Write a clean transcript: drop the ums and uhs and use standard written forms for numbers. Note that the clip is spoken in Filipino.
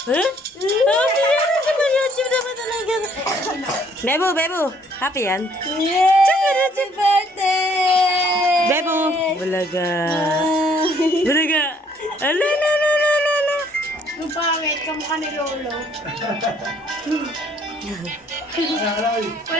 Huh? Bebo, Bebo. Happy yan? Yay! Happy birthday! Bebo. Bulaga. Bulaga. Ala, la, la, la, la, la. Yung pangit, kamukha ni Lolo. Alam, alam.